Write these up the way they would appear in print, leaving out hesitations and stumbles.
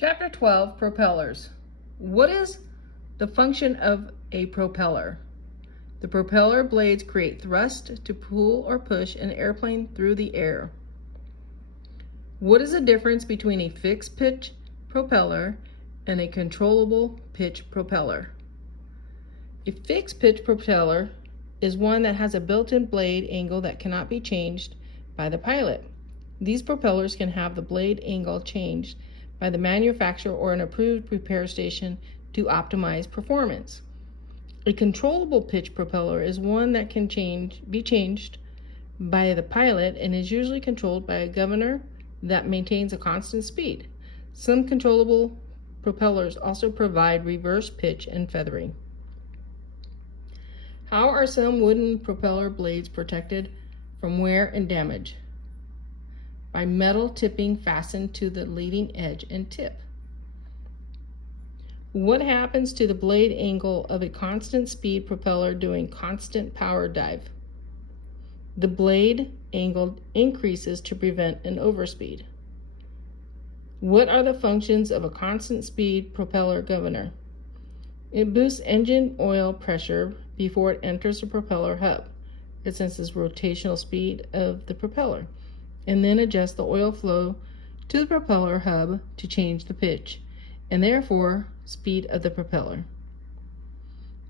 Chapter 12, Propellers. What is the function of a propeller? The propeller blades create thrust to pull or push an airplane through the air. What is the difference between a fixed pitch propeller and a controllable pitch propeller? A fixed pitch propeller is one that has a built-in blade angle that cannot be changed by the pilot. These propellers can have the blade angle changed by the manufacturer or an approved repair station to optimize performance. A controllable pitch propeller is one that can be changed by the pilot and is usually controlled by a governor that maintains a constant speed. Some controllable propellers also provide reverse pitch and feathering. How are some wooden propeller blades protected from wear and damage? By metal tipping fastened to the leading edge and tip. What happens to the blade angle of a constant speed propeller doing constant power dive? The blade angle increases to prevent an overspeed. What are the functions of a constant speed propeller governor? It boosts engine oil pressure before it enters the propeller hub. It senses rotational speed of the propeller and then adjusts the oil flow to the propeller hub to change the pitch and therefore speed of the propeller.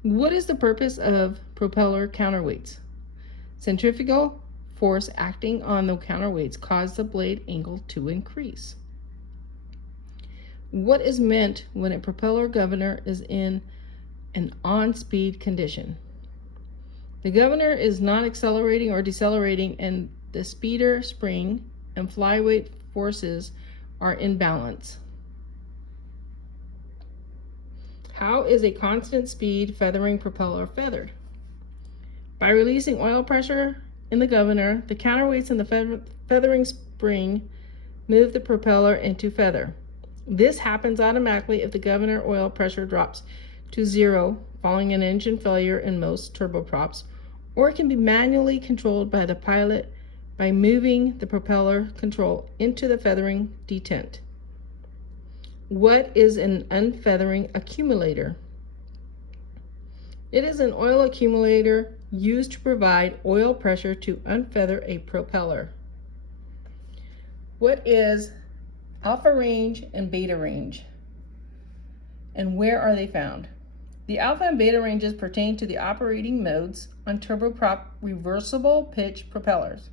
What is the purpose of propeller counterweights? Centrifugal force acting on the counterweights cause the blade angle to increase. What is meant when a propeller governor is in an on-speed condition? The governor is not accelerating or decelerating and the speeder spring and flyweight forces are in balance. How is a constant speed feathering propeller feathered? By releasing oil pressure in the governor, the counterweights in the feathering spring move the propeller into feather. This happens automatically if the governor oil pressure drops to zero following an engine failure in most turboprops, or it can be manually controlled by the pilot by moving the propeller control into the feathering detent. What is an unfeathering accumulator? It is an oil accumulator used to provide oil pressure to unfeather a propeller. What is alpha range and beta range, and where are they found? The alpha and beta ranges pertain to the operating modes on turboprop reversible pitch propellers.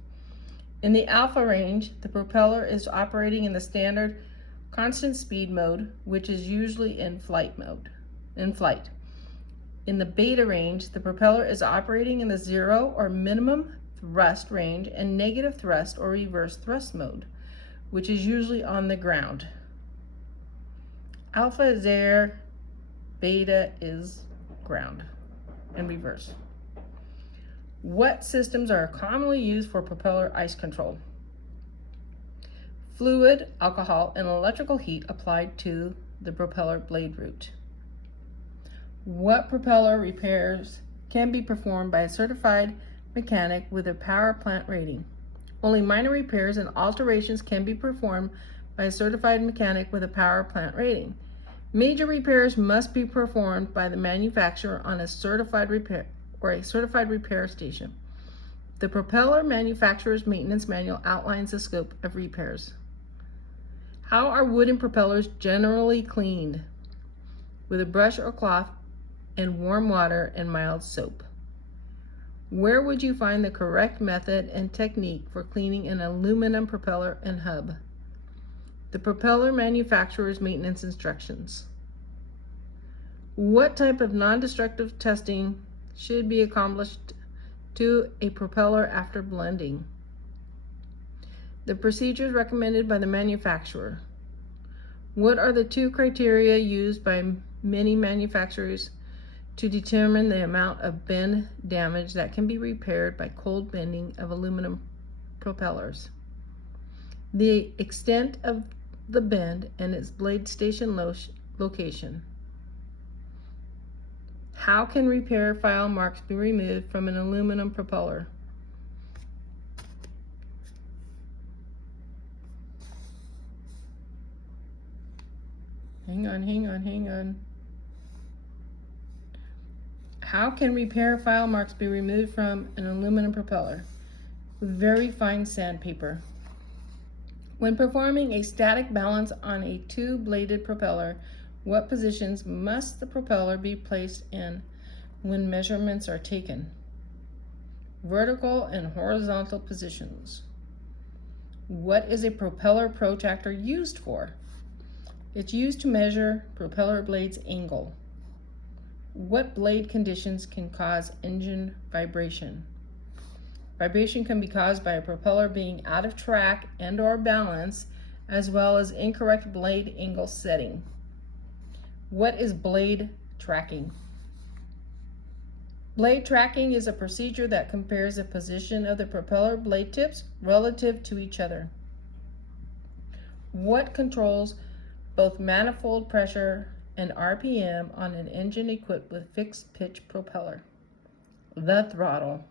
In the alpha range, the propeller is operating in the standard constant speed mode, which is usually in flight. In the beta range, the propeller is operating in the zero or minimum thrust range and negative thrust or reverse thrust mode, which is usually on the ground. Alpha is air, beta is ground, and reverse. What systems are commonly used for propeller ice control? Fluid, alcohol, and electrical heat applied to the propeller blade root. What propeller repairs can be performed by a certified mechanic with a power plant rating? Only minor repairs and alterations can be performed by a certified mechanic with a power plant rating. Major repairs must be performed by the manufacturer on a certified repair station. The propeller manufacturer's maintenance manual outlines the scope of repairs. How are wooden propellers generally cleaned? With a brush or cloth and warm water and mild soap. Where would you find the correct method and technique for cleaning an aluminum propeller and hub? The propeller manufacturer's maintenance instructions. What type of non-destructive testing should be accomplished to a propeller after blending? The procedures recommended by the manufacturer. What are the two criteria used by many manufacturers to determine the amount of bend damage that can be repaired by cold bending of aluminum propellers? The extent of the bend and its blade station location. How can repair file marks be removed from an aluminum propeller? Hang on. How can repair file marks be removed from an aluminum propeller? With very fine sandpaper. When performing a static balance on a two-bladed propeller, what positions must the propeller be placed in when measurements are taken? Vertical and horizontal positions. What is a propeller protractor used for? It's used to measure propeller blade's angle. What blade conditions can cause engine vibration? Vibration can be caused by a propeller being out of track and/or balance, as well as incorrect blade angle setting. What is blade tracking? Blade tracking is a procedure that compares the position of the propeller blade tips relative to each other. What controls both manifold pressure and RPM on an engine equipped with fixed pitch propeller? The throttle.